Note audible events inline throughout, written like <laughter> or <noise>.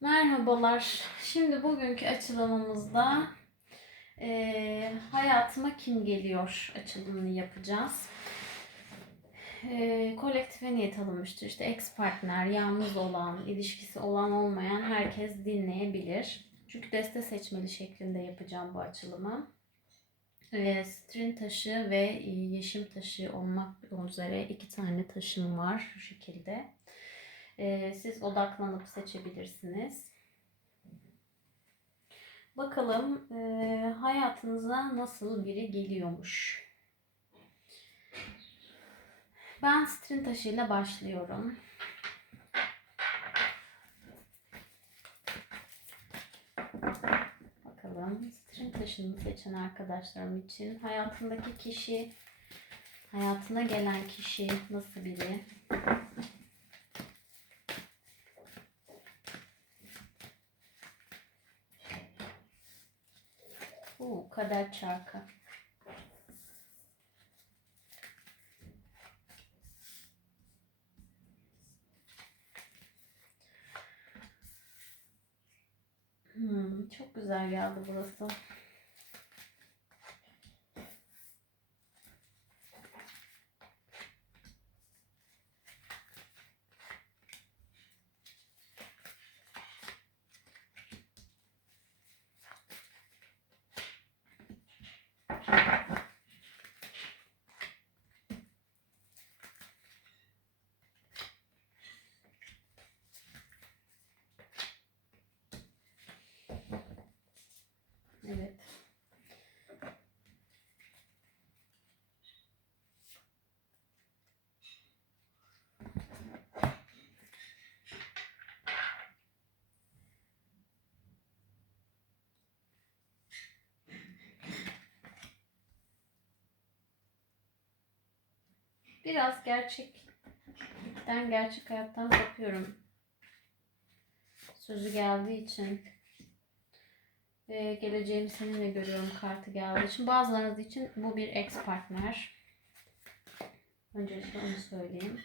Merhabalar. Şimdi bugünkü açılımımızda eee, hayatıma kim geliyor açılımını yapacağız. Eee kolektife niyet alınmıştır. İşte ex partner, yalnız olan, ilişkisi olan olmayan herkes dinleyebilir. Çünkü deste seçmeli şeklinde yapacağım bu açılımı. Eee strin taşı ve e, yeşim taşı olmak üzere iki tane taşım var şu şekilde. Eee, siz odaklanıp seçebilirsiniz. Bakalım eee, hayatınıza nasıl biri geliyormuş. Ben string taşıyla başlıyorum. Bakalım string taşını seçen arkadaşlarım için hayatındaki kişi, hayatına gelen kişi nasıl biri? Oo, kader çarkı. Hmm, çok güzel geldi burası. Evet. Biraz gerçekten gerçek hayattan bakıyorum. Sözü geldiği için ve geleceğimi seninle görüyorum kartı geldiği için. Bazılarınız için bu bir ex partner. Öncelikle onu söyleyeyim.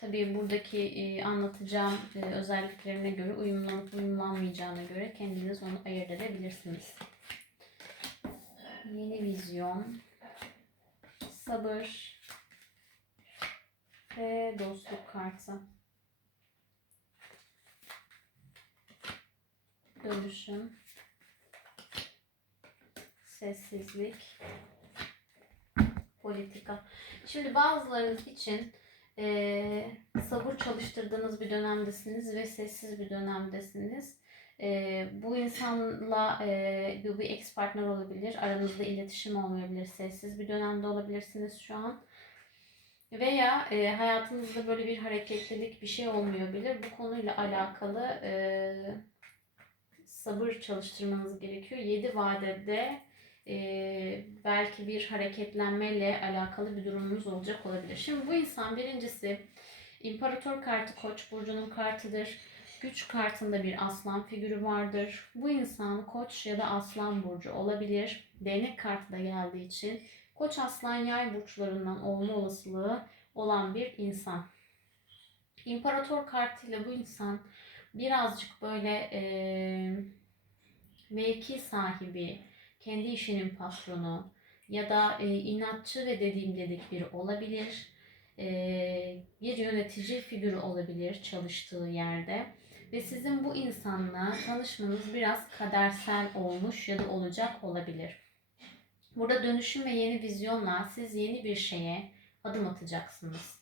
Tabii buradaki e, anlatacağım e, özelliklerine göre uyumlanıp uyumlanmayacağına göre kendiniz onu ayırt edebilirsiniz. Yeni vizyon, sabır ve dostluk kartı. dönüşüm, sessizlik, politika. Şimdi bazılarınız için eee, sabır çalıştırdığınız bir dönemdesiniz ve sessiz bir dönemdesiniz. Eee, bu insanla bu bir ex partner olabilir. Aranızda iletişim olmayabilir. Sessiz bir dönemde olabilirsiniz şu an. Veya e, hayatınızda böyle bir hareketlilik bir şey olmayabilir. Bu konuyla alakalı e, sabır çalıştırmanız gerekiyor. 7 vadede e, belki bir hareketlenmeyle alakalı bir durumunuz olacak olabilir. Şimdi bu insan birincisi İmparator kartı Koç burcunun kartıdır. Güç kartında bir aslan figürü vardır. Bu insan Koç ya da Aslan burcu olabilir. Değnek kartı da geldiği için Koç Aslan Yay burçlarından olma olasılığı olan bir insan. İmparator kartıyla bu insan birazcık böyle e, mevki sahibi, kendi işinin patronu ya da e, inatçı ve dediğim dedik biri olabilir. E, bir yönetici figürü olabilir çalıştığı yerde. Ve sizin bu insanla tanışmanız biraz kadersel olmuş ya da olacak olabilir. Burada dönüşüm ve yeni vizyonla siz yeni bir şeye adım atacaksınız.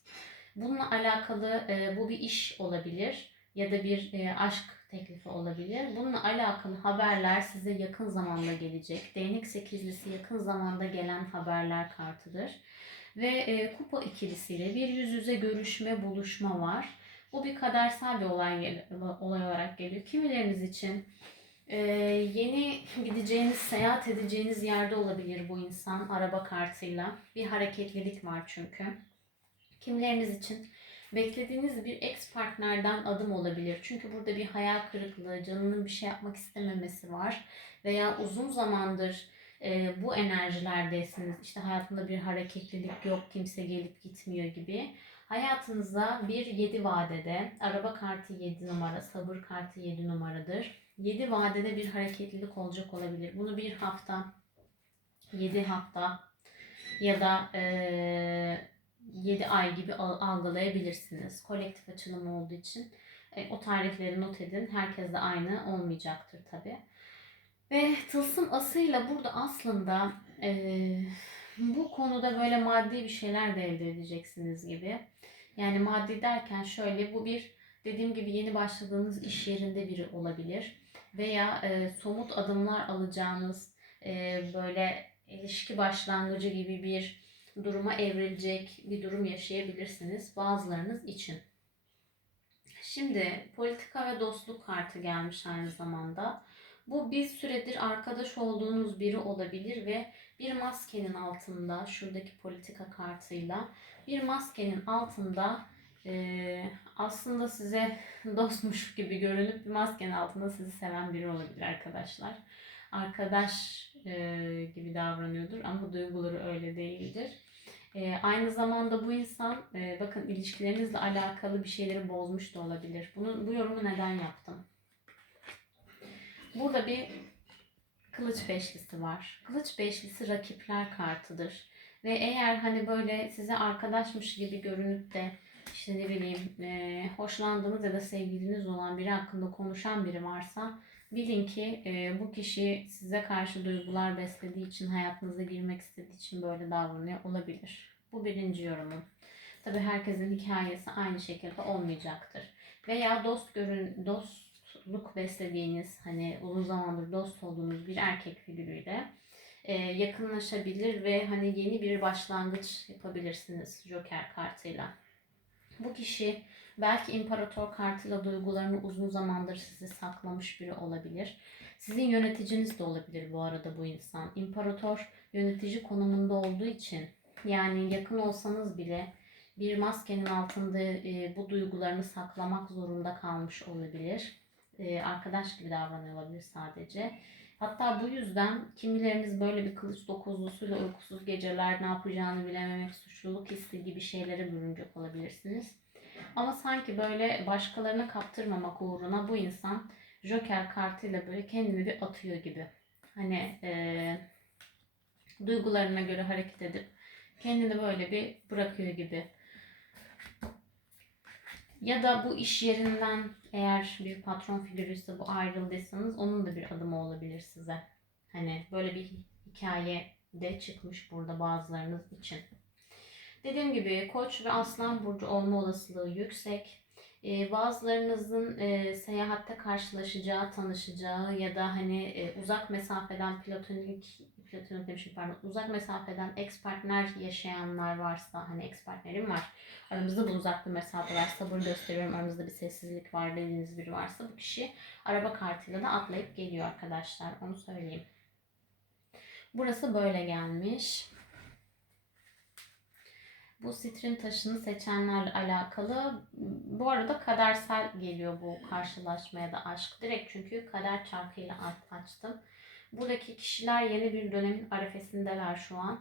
Bununla alakalı e, bu bir iş olabilir ya da bir e, aşk teklifi olabilir. Bununla alakalı haberler size yakın zamanda gelecek. Değnek sekizlisi yakın zamanda gelen haberler kartıdır. Ve e, kupa ikilisiyle bir yüz yüze görüşme, buluşma var. Bu bir kadersel bir olay, olay olarak geliyor. Kimileriniz için e, yeni gideceğiniz, seyahat edeceğiniz yerde olabilir bu insan araba kartıyla. Bir hareketlilik var çünkü. Kimileriniz için beklediğiniz bir ex partnerden adım olabilir. Çünkü burada bir hayal kırıklığı, canının bir şey yapmak istememesi var. Veya uzun zamandır e, bu enerjilerdesiniz. İşte hayatında bir hareketlilik yok, kimse gelip gitmiyor gibi. Hayatınıza bir 7 vadede, araba kartı 7 numara, sabır kartı 7 numaradır. 7 vadede bir hareketlilik olacak olabilir. Bunu bir hafta, 7 hafta ya da eee 7 ay gibi al- algılayabilirsiniz. Kolektif açılım olduğu için e, o tarihleri not edin. Herkes de aynı olmayacaktır tabi. Ve tılsım asıyla burada aslında e, bu konuda böyle maddi bir şeyler de elde edeceksiniz gibi. Yani maddi derken şöyle bu bir dediğim gibi yeni başladığınız iş yerinde biri olabilir. Veya e, somut adımlar alacağınız e, böyle ilişki başlangıcı gibi bir duruma evrilecek bir durum yaşayabilirsiniz bazılarınız için. Şimdi politika ve dostluk kartı gelmiş aynı zamanda. Bu bir süredir arkadaş olduğunuz biri olabilir ve bir maskenin altında şuradaki politika kartıyla bir maskenin altında eee, aslında size <laughs> dostmuş gibi görünüp bir maskenin altında sizi seven biri olabilir arkadaşlar. Arkadaş eee, gibi davranıyordur ama duyguları öyle değildir. Eee, aynı zamanda bu insan eee, bakın ilişkilerinizle alakalı bir şeyleri bozmuş da olabilir. Bunu, bu yorumu neden yaptım? Burada bir kılıç beşlisi var. Kılıç beşlisi rakipler kartıdır. Ve eğer hani böyle size arkadaşmış gibi görünüp de işte ne bileyim e, hoşlandığınız ya da sevgiliniz olan biri hakkında konuşan biri varsa bilin ki e, bu kişi size karşı duygular beslediği için hayatınıza girmek istediği için böyle davranıyor olabilir. Bu birinci yorumum. Tabi herkesin hikayesi aynı şekilde olmayacaktır. Veya dost görün dostluk beslediğiniz hani uzun zamandır dost olduğunuz bir erkek figürüyle e, yakınlaşabilir ve hani yeni bir başlangıç yapabilirsiniz Joker kartıyla. Bu kişi belki imparator kartıyla duygularını uzun zamandır sizi saklamış biri olabilir. Sizin yöneticiniz de olabilir bu arada bu insan. İmparator yönetici konumunda olduğu için yani yakın olsanız bile bir maskenin altında e, bu duygularını saklamak zorunda kalmış olabilir. E, arkadaş gibi davranıyor olabilir sadece. Hatta bu yüzden kimileriniz böyle bir kılıç dokuzlusuyla uykusuz geceler ne yapacağını bilememek, suçluluk hissi gibi şeylere bürünecek olabilirsiniz. Ama sanki böyle başkalarına kaptırmamak uğruna bu insan Joker kartıyla böyle kendini bir atıyor gibi. Hani e, duygularına göre hareket edip kendini böyle bir bırakıyor gibi. Ya da bu iş yerinden eğer bir patron figürüyse bu ayrıldıysanız onun da bir adımı olabilir size. Hani böyle bir hikaye de çıkmış burada bazılarınız için. Dediğim gibi koç ve aslan burcu olma olasılığı yüksek. Ee, bazılarınızın e, seyahatte karşılaşacağı, tanışacağı ya da hani e, uzak mesafeden platonik, platonik demişim pardon, uzak mesafeden ex partner yaşayanlar varsa hani ex partnerim var. Aramızda bu uzak bir mesafe var, sabır gösteriyorum, aramızda bir sessizlik var dediğiniz biri varsa bu kişi araba kartıyla da atlayıp geliyor arkadaşlar. Onu söyleyeyim. Burası böyle gelmiş. Bu sitrin taşını seçenlerle alakalı bu arada kadersel geliyor bu karşılaşmaya da aşk. Direkt çünkü kader çarkıyla aç- açtım. Buradaki kişiler yeni bir dönemin arefesindeler şu an.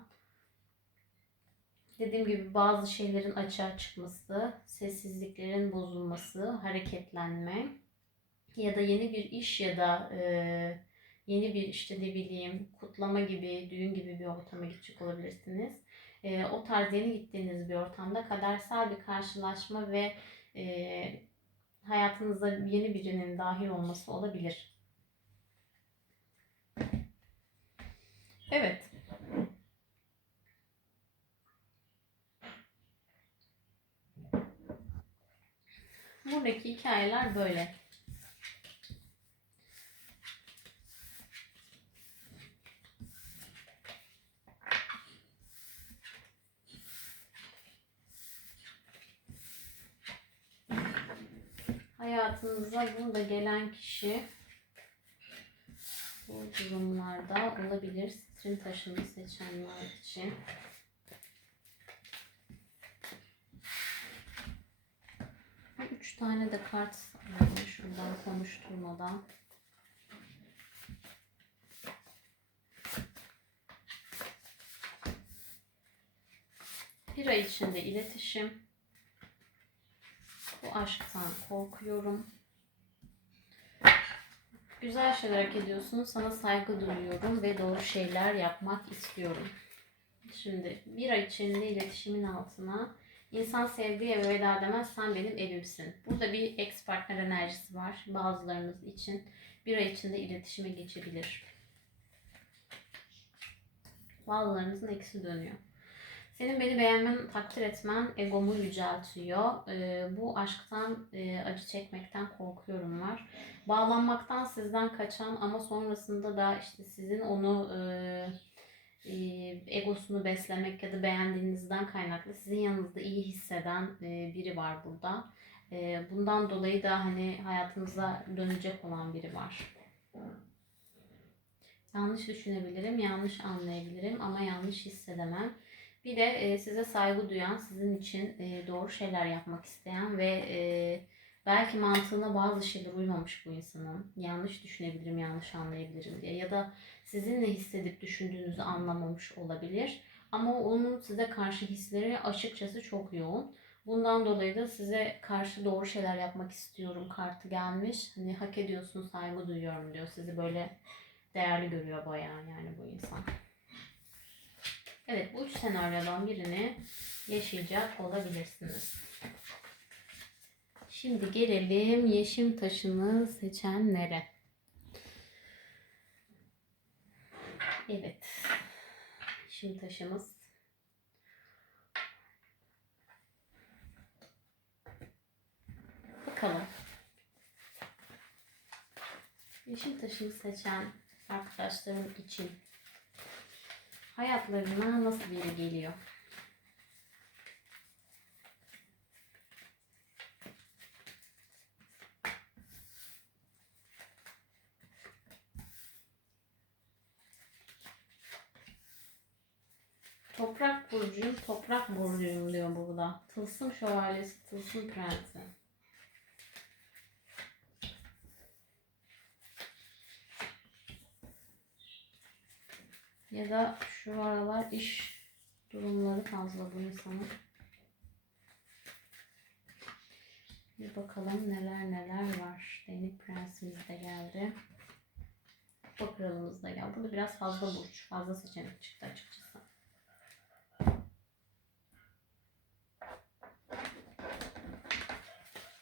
Dediğim gibi bazı şeylerin açığa çıkması, sessizliklerin bozulması, hareketlenme ya da yeni bir iş ya da e, yeni bir işte ne bileyim kutlama gibi, düğün gibi bir ortama gidecek olabilirsiniz e, o tarz yeni gittiğiniz bir ortamda kadersel bir karşılaşma ve e, hayatınıza yeni birinin dahil olması olabilir. Evet. Buradaki hikayeler böyle. Hayatınıza burada gelen kişi bu durumlarda olabilir. Sitrin taşını seçenler için. Üç tane de kart alayım şuradan konuşturmadan. Bir ay içinde iletişim. Bu aşktan korkuyorum. Güzel şeyler hak ediyorsun. Sana saygı duyuyorum ve doğru şeyler yapmak istiyorum. Şimdi bir ay içinde iletişimin altına insan sevdiği eve veda demez sen benim evimsin. Burada bir ex partner enerjisi var bazılarınız için. Bir ay içinde iletişime geçebilir. Bazılarınızın eksi dönüyor. Senin beni beğenmen, takdir etmen egomu yüceltiyor. Ee, bu aşktan e, acı çekmekten korkuyorum var. Bağlanmaktan sizden kaçan ama sonrasında da işte sizin onu e, e, egosunu beslemek ya da beğendiğinizden kaynaklı sizin yanınızda iyi hisseden e, biri var burada. E, bundan dolayı da hani hayatınıza dönecek olan biri var. Yanlış düşünebilirim, yanlış anlayabilirim ama yanlış hissedemem. Bir de e, size saygı duyan, sizin için e, doğru şeyler yapmak isteyen ve e, belki mantığına bazı şeyler uymamış bu insanın. Yanlış düşünebilirim, yanlış anlayabilirim diye. Ya da sizin ne hissedip düşündüğünüzü anlamamış olabilir. Ama onun size karşı hisleri açıkçası çok yoğun. Bundan dolayı da size karşı doğru şeyler yapmak istiyorum kartı gelmiş. Hani hak ediyorsun, saygı duyuyorum diyor. Sizi böyle değerli görüyor bayağı yani bu insan. Evet bu üç senaryodan birini yaşayacak olabilirsiniz. Şimdi gelelim yeşim taşını seçenlere. Evet. Yeşim taşımız. Bakalım. Yeşim taşını seçen arkadaşlarım için hayatlarına nasıl biri geliyor? Toprak burcuyum, toprak burcuyum diyor burada. Tılsım şövalyesi, tılsım prensi. Ya şu aralar iş durumları fazla bu insanın. Bir bakalım neler neler var. Değnek prensimiz de geldi. Kupa kralımız da geldi. Burada biraz fazla burç, fazla seçenek çıktı açıkçası.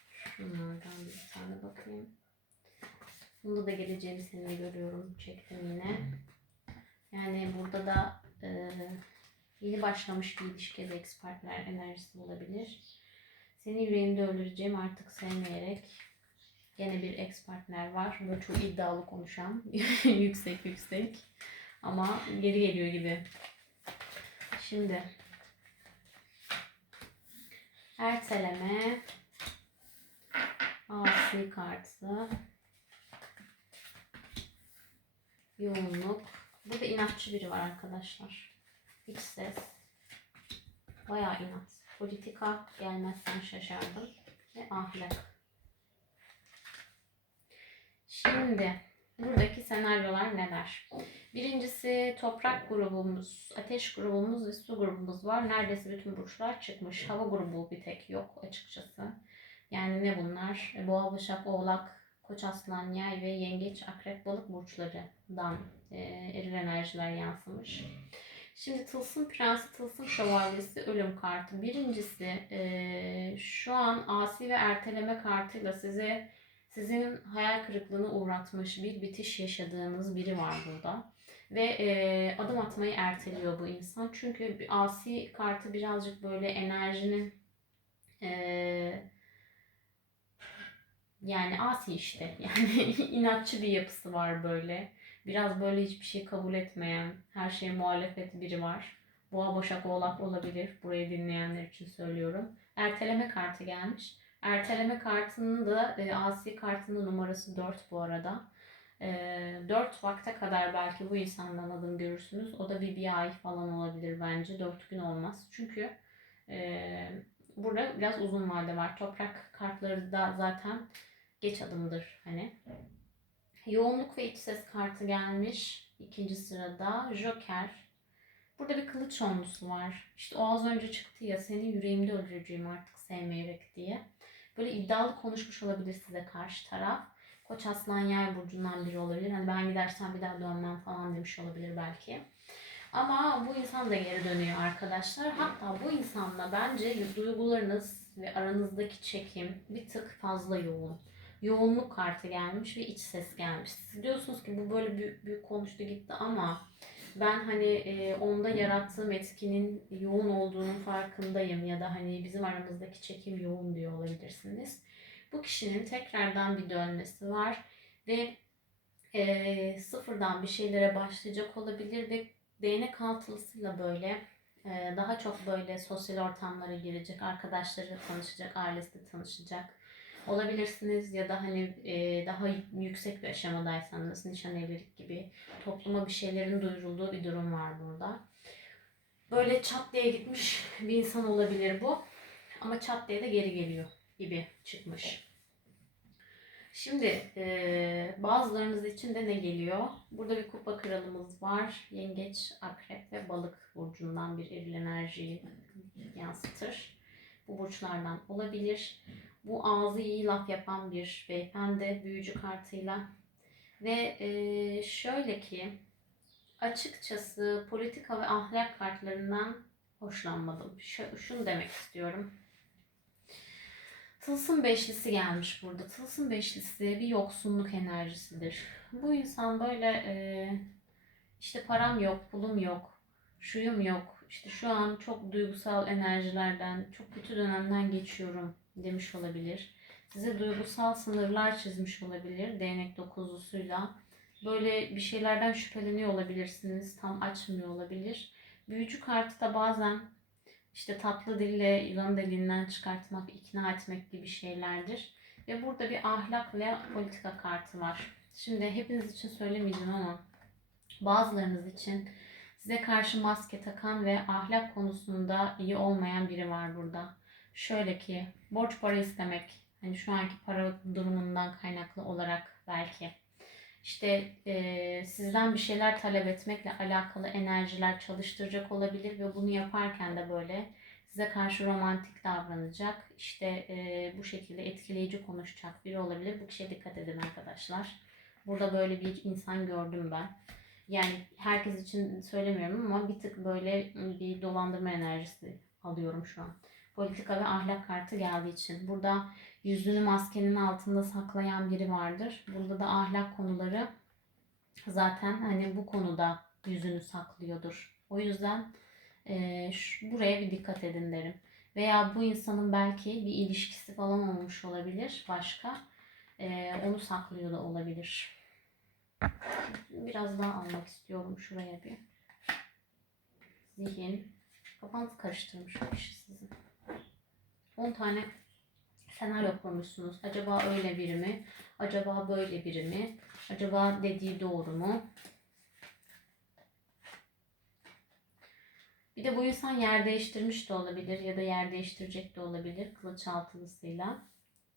Şunlardan bir tane bakayım. Bunda da geleceğimi seninle görüyorum. Çektim yine. Yani burada da e, yeni başlamış bir ilişkide ekspertler enerjisi olabilir. Seni yüreğimde öldüreceğim artık sevmeyerek. Gene bir ex partner var. Böyle çok iddialı konuşan. <laughs> yüksek yüksek. Ama geri geliyor gibi. Şimdi erteleme asi kartı yoğunluk Burada inatçı biri var arkadaşlar. İç ses. Bayağı inat. Politika gelmezsen şaşardım. Ve ahlak. Şimdi buradaki senaryolar neler? Birincisi toprak grubumuz, ateş grubumuz ve su grubumuz var. Neredeyse bütün burçlar çıkmış. Hava grubu bir tek yok açıkçası. Yani ne bunlar? Boğa, Başak, Oğlak, Koç, Aslan, Yay ve Yengeç, Akrep, Balık burçlarından e, eril enerjiler yansımış. Şimdi Tılsım Prensi, Tılsım Şövalyesi ölüm kartı. Birincisi e, şu an asi ve erteleme kartıyla size sizin hayal kırıklığına uğratmış bir bitiş yaşadığınız biri var burada. Ve e, adım atmayı erteliyor bu insan. Çünkü asi kartı birazcık böyle enerjinin e, yani asi işte. <laughs> Yani inatçı bir yapısı var böyle. Biraz böyle hiçbir şey kabul etmeyen, her şeye muhalefet biri var. Boğa, Başak, Oğlak olabilir. Burayı dinleyenler için söylüyorum. Erteleme kartı gelmiş. Erteleme kartının da e, asi kartının numarası 4 bu arada. E, 4 vakte kadar belki bu insandan adım görürsünüz. O da bir, bir ay falan olabilir bence. 4 gün olmaz. Çünkü e, burada biraz uzun vade var. Toprak kartları da zaten geç adımdır hani. Yoğunluk ve iç ses kartı gelmiş. ikinci sırada Joker. Burada bir kılıç onlusu var. İşte o az önce çıktı ya seni yüreğimde öldüreceğim artık sevmeyerek diye. Böyle iddialı konuşmuş olabilir size karşı taraf. Koç aslan yay burcundan biri olabilir. Hani ben gidersem bir daha dönmem falan demiş olabilir belki. Ama bu insan da geri dönüyor arkadaşlar. Hatta bu insanla bence duygularınız ve aranızdaki çekim bir tık fazla yoğun. Yoğunluk kartı gelmiş ve iç ses gelmiş. Siz diyorsunuz ki bu böyle büyük, büyük konuştu gitti ama ben hani e, onda yarattığım etkinin yoğun olduğunun farkındayım ya da hani bizim aramızdaki çekim yoğun diyor olabilirsiniz. Bu kişinin tekrardan bir dönmesi var ve e, sıfırdan bir şeylere başlayacak olabilir ve değnek altılısıyla böyle e, daha çok böyle sosyal ortamlara girecek, arkadaşları tanışacak, ailesi tanışacak olabilirsiniz ya da hani e, daha yüksek bir aşamadaysanız nişan evlilik gibi topluma bir şeylerin duyurulduğu bir durum var burada. Böyle çat diye gitmiş <laughs> bir insan olabilir bu. Ama çat diye de geri geliyor gibi çıkmış. Şimdi e, bazılarınız için de ne geliyor? Burada bir kupa kralımız var. Yengeç, akrep ve balık burcundan bir eril enerjiyi yansıtır. Bu burçlardan olabilir. Bu ağzı iyi laf yapan bir beyefendi büyücü kartıyla. Ve e, şöyle ki açıkçası politika ve ahlak kartlarından hoşlanmadım. Ş- şunu demek istiyorum. Tılsım beşlisi gelmiş burada. Tılsım beşlisi bir yoksunluk enerjisidir. Bu insan böyle e, işte param yok, pulum yok, şuyum yok. İşte şu an çok duygusal enerjilerden, çok kötü dönemden geçiyorum demiş olabilir. Size duygusal sınırlar çizmiş olabilir değnek dokuzlusuyla. Böyle bir şeylerden şüpheleniyor olabilirsiniz. Tam açmıyor olabilir. Büyücü kartı da bazen işte tatlı dille yılan deliğinden çıkartmak, ikna etmek gibi şeylerdir. Ve burada bir ahlak ve politika kartı var. Şimdi hepiniz için söylemeyeceğim ama bazılarınız için size karşı maske takan ve ahlak konusunda iyi olmayan biri var burada. Şöyle ki borç para istemek, hani şu anki para durumundan kaynaklı olarak belki işte e, sizden bir şeyler talep etmekle alakalı enerjiler çalıştıracak olabilir ve bunu yaparken de böyle size karşı romantik davranacak, işte e, bu şekilde etkileyici konuşacak biri olabilir. Bu kişiye dikkat edin arkadaşlar. Burada böyle bir insan gördüm ben. Yani herkes için söylemiyorum ama bir tık böyle bir dolandırma enerjisi alıyorum şu an. Politika ve ahlak kartı geldiği için. Burada yüzünü maskenin altında saklayan biri vardır. Burada da ahlak konuları zaten hani bu konuda yüzünü saklıyordur. O yüzden e, şu, buraya bir dikkat edin derim. Veya bu insanın belki bir ilişkisi falan olmuş olabilir başka. E, onu saklıyor da olabilir. Biraz daha almak istiyorum şuraya bir. Zihin. Kafanızı karıştırmış bu kişi sizin. 10 tane senaryo kurmuşsunuz. Acaba öyle biri mi? Acaba böyle biri mi? Acaba dediği doğru mu? Bir de bu insan yer değiştirmiş de olabilir ya da yer değiştirecek de olabilir kılıç altılısıyla.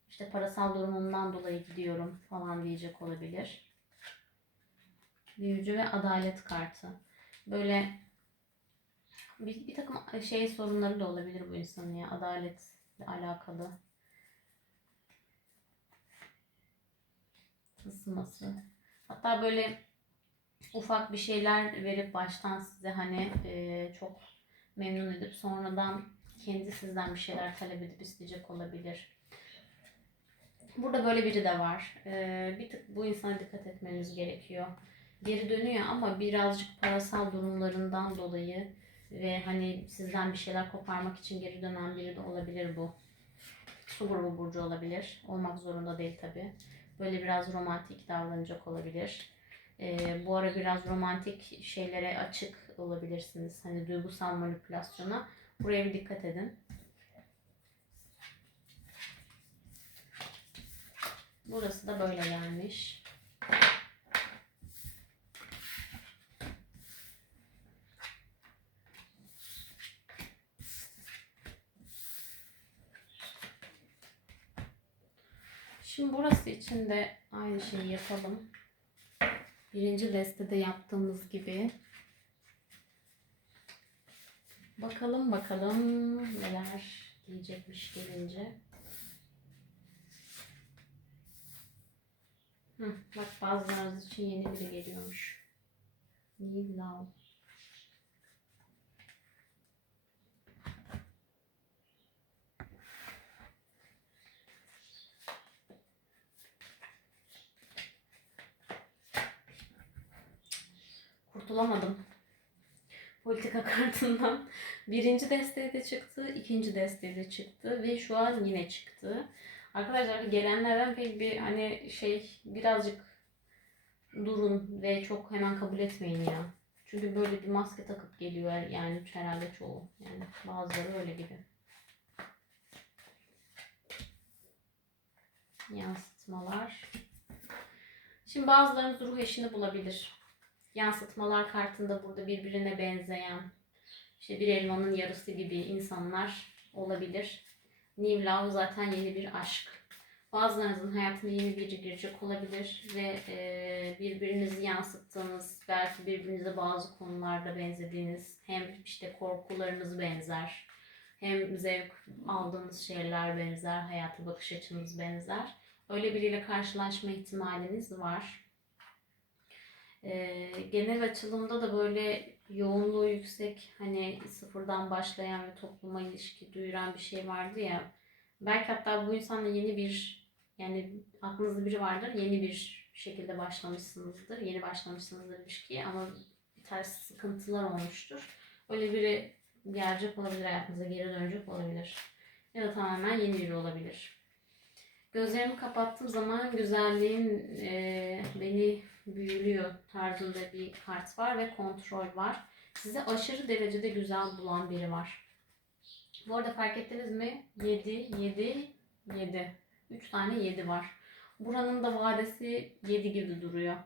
İşte parasal durumumdan dolayı gidiyorum falan diyecek olabilir. Büyücü ve adalet kartı. Böyle bir, bir takım şey sorunları da olabilir bu insanın ya adaletle alakalı. ısınması. Hatta böyle ufak bir şeyler verip baştan size hani e, çok memnun edip sonradan kendi sizden bir şeyler talep edip isteyecek olabilir. Burada böyle biri de var. E, bir tık bu insana dikkat etmeniz gerekiyor. Geri dönüyor ama birazcık parasal durumlarından dolayı ve hani sizden bir şeyler koparmak için geri dönen biri de olabilir bu. Su grubu burcu olabilir. Olmak zorunda değil tabi. Böyle biraz romantik davranacak olabilir. Ee, bu ara biraz romantik şeylere açık olabilirsiniz. Hani duygusal manipülasyona. Buraya bir dikkat edin. Burası da böyle gelmiş. Şimdi aynı şeyi yapalım. Birinci destede yaptığımız gibi. Bakalım bakalım neler giyecekmiş gelince. Hı, bak bazılarınız için yeni biri geliyormuş. New Love. Kurtulamadım. Politika <laughs> kartından birinci desteği de çıktı, ikinci desteği de çıktı ve şu an yine çıktı. Arkadaşlar gelenlerden pek bir hani şey birazcık durun ve çok hemen kabul etmeyin ya. Çünkü böyle bir maske takıp geliyor yani herhalde çoğu. Yani bazıları öyle gibi. Yansıtmalar. Şimdi bazılarınız ruh eşini bulabilir. Yansıtmalar kartında burada birbirine benzeyen işte bir elmanın yarısı gibi insanlar olabilir. New Love zaten yeni bir aşk. Bazılarınızın hayatına yeni biri girecek olabilir ve e, birbirinizi yansıttığınız, belki birbirinize bazı konularda benzediğiniz, hem işte korkularınız benzer, hem zevk aldığınız şeyler benzer, hayata bakış açınız benzer. Öyle biriyle karşılaşma ihtimaliniz var. E, genel açılımda da böyle yoğunluğu yüksek, hani sıfırdan başlayan ve topluma ilişki duyuran bir şey vardı ya. Belki hatta bu insanla yeni bir yani aklınızda biri vardır. Yeni bir şekilde başlamışsınızdır. Yeni başlamışsınızdır ilişkiye ama bir ters sıkıntılar olmuştur. Öyle biri gelecek olabilir hayatınıza geri dönecek olabilir. Ya da tamamen yeni biri olabilir. Gözlerimi kapattığım zaman güzelliğin e, beni büyülüyor tarzında bir kart var ve kontrol var. Size aşırı derecede güzel bulan biri var. Bu arada fark ettiniz mi? 7, 7, 7. 3 tane 7 var. Buranın da vadesi 7 gibi duruyor.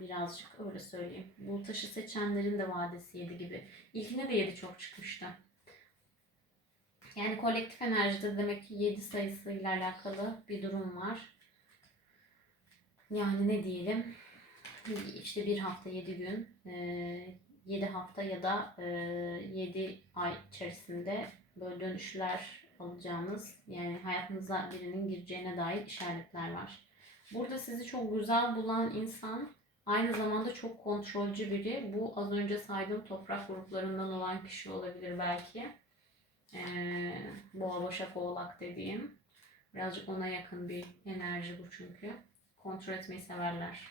Birazcık öyle söyleyeyim. Bu taşı seçenlerin de vadesi 7 gibi. İlkine de 7 çok çıkmıştı. Yani kolektif enerjide demek ki 7 sayısıyla alakalı bir durum var. Yani ne diyelim? İşte bir hafta 7 gün, 7 hafta ya da 7 ay içerisinde böyle dönüşler alacağınız yani hayatınıza birinin gireceğine dair işaretler var. Burada sizi çok güzel bulan insan aynı zamanda çok kontrolcü biri. Bu az önce saydığım toprak gruplarından olan kişi olabilir belki. Ee, boğa başak oğlak dediğim. Birazcık ona yakın bir enerji bu çünkü. Kontrol etmeyi severler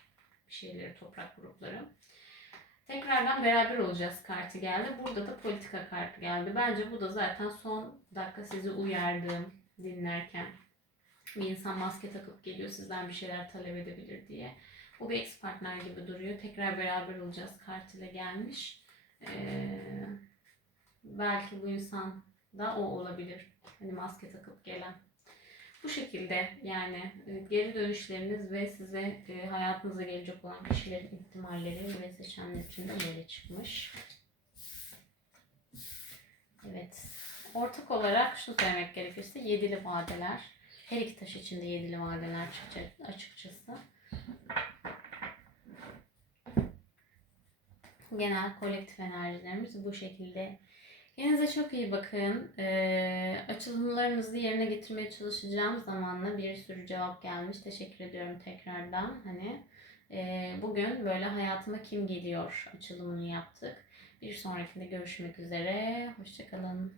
bir şeyleri, toprak grupları. Tekrardan beraber olacağız kartı geldi. Burada da politika kartı geldi. Bence bu da zaten son dakika sizi uyardığım dinlerken. Bir insan maske takıp geliyor sizden bir şeyler talep edebilir diye. Bu bir ex partner gibi duruyor. Tekrar beraber olacağız kartıyla gelmiş. Ee, belki bu insan da o olabilir. Hani maske takıp gelen. Bu şekilde yani e, geri dönüşleriniz ve size e, hayatınıza gelecek olan kişilerin ihtimalleri ve seçenler için de böyle çıkmış. Evet. Ortak olarak şunu söylemek gerekirse yedili vadeler. Her iki taş için de yedili vadeler çıkacak açıkçası. Genel kolektif enerjilerimiz bu şekilde Kendinize çok iyi bakın. Ee, açılımlarınızı yerine getirmeye çalışacağım zamanla bir sürü cevap gelmiş. Teşekkür ediyorum tekrardan. Hani e, bugün böyle hayatıma kim geliyor açılımını yaptık. Bir sonrakinde görüşmek üzere. Hoşçakalın.